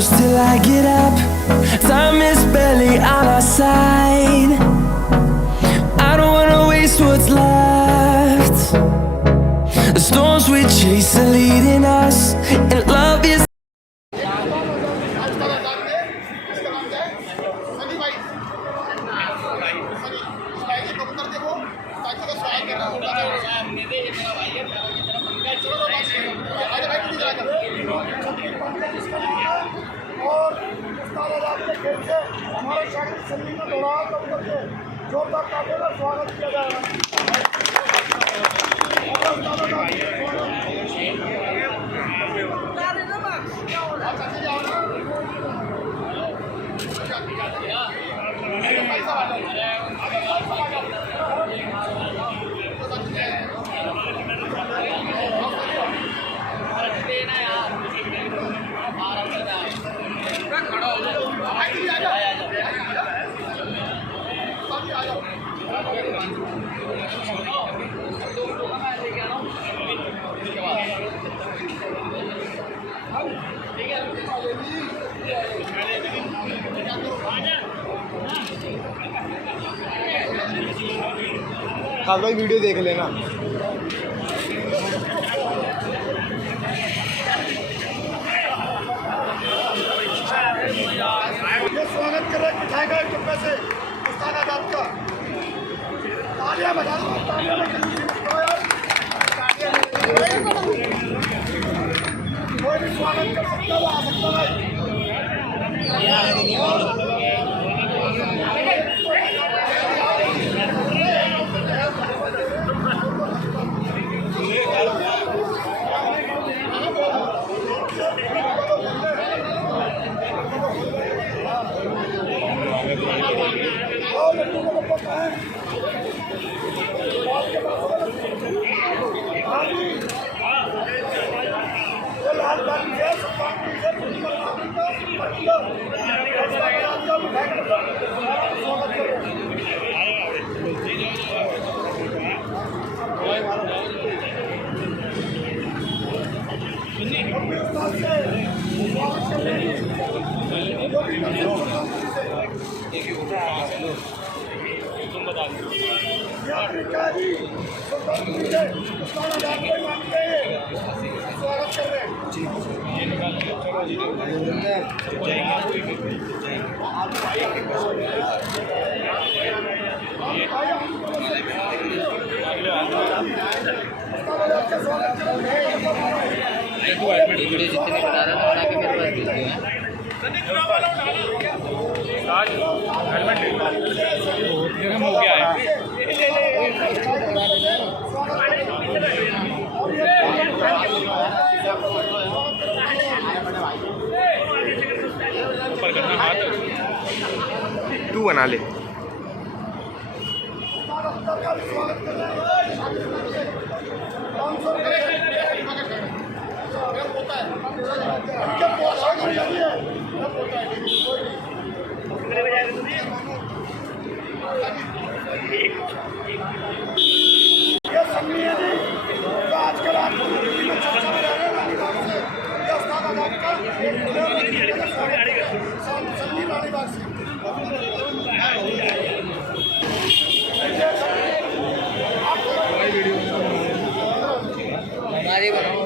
close till I get up. Time is barely on our side. I don't wanna waste what's left. The storms we chase are leading us, and love is और आपके खेल से हमारे शागिर्द संगीत का दौरान कबूतर से जोरदार तालियों का स्वागत किया जाएगा। खास भाई वीडियो देख लेना। ये स्वागत कर रहे मिठाई का एक टुकड़ा से उस्ताद आजाद का। तालियां बजा दो, तालियां कोई भी स्वागत कर सकता है, आ सकता है। तुम बता दो स्वागत कर रहे वीडियो जितने बता रहा था बना के मेरे पास भेज दिया गर्म हो गया है। ऊपर करना हाथ तू बना ले। आजकल हमारी बनाओ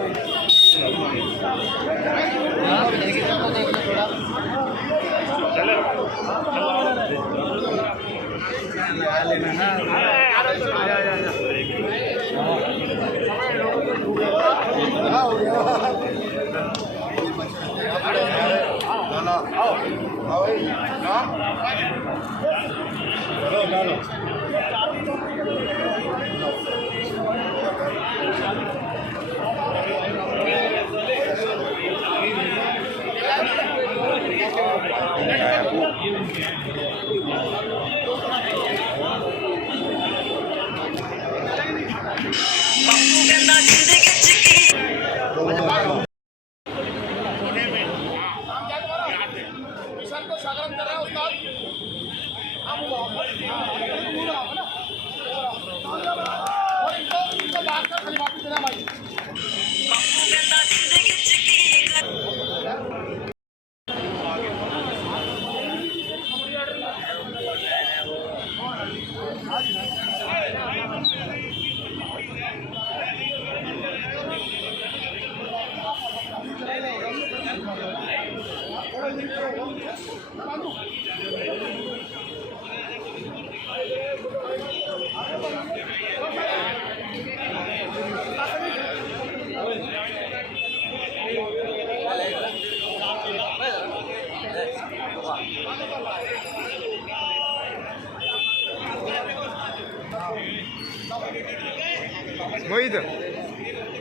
मोहित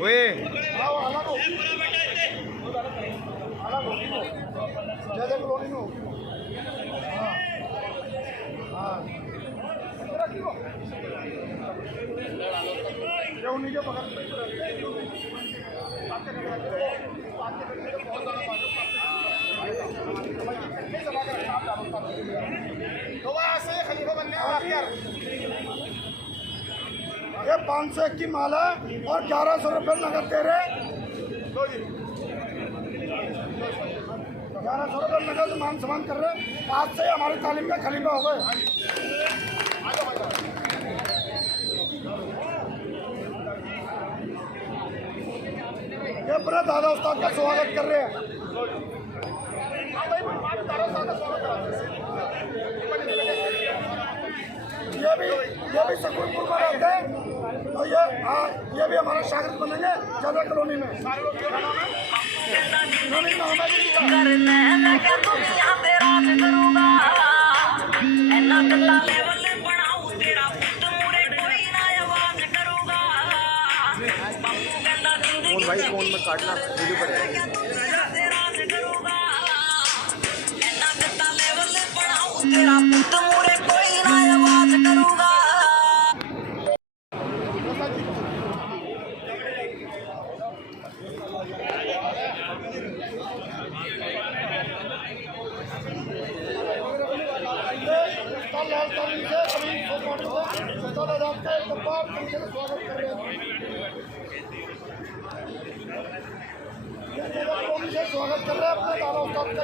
ओए आओ अलग हो जैसे कॉलोनी में हो हाँ हाँ ये उन्हीं के बगल में तो ऐसे खलीफा बनने ये 501 की माला और 1100 रुपये नगद दे रहे 1100 रुपये नगद मान सम्मान कर रहे आज से हमारी तालीम में खलीफा हो गए ये अपने दादा उस्ताद का स्वागत कर रहे हैं ये भी सकूरपुर में रहते हैं और ये भी हमारा शागिर्द बनेंगे ज्यादा कॉलोनी में फोन भाई फोन में काटना वीडियो पर है स्वागत कर रहे हैं अपने दादा उस्ताद का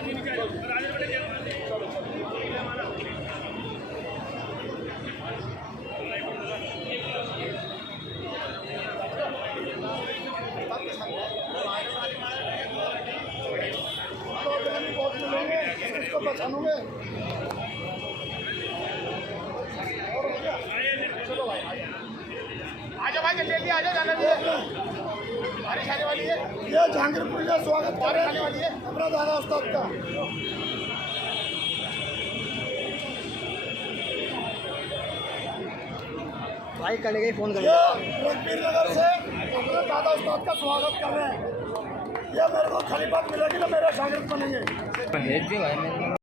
इसको पहचानोगे आजा भाई जल्दी जल्दी आजा जाना चाहिए बारिश आने वाली है ये जहांगीरपुर का स्वागत बारिश आने वाली है अपना दादा उस्ताद का भाई करेगा फोन ये रघबीर नगर से अपने दादा उस्ताद का स्वागत कर रहे हैं ये मेरे को खलीफा मिलेगी तो मेरे शागिर्द बनेंगे भेज दियो भाई मेरे को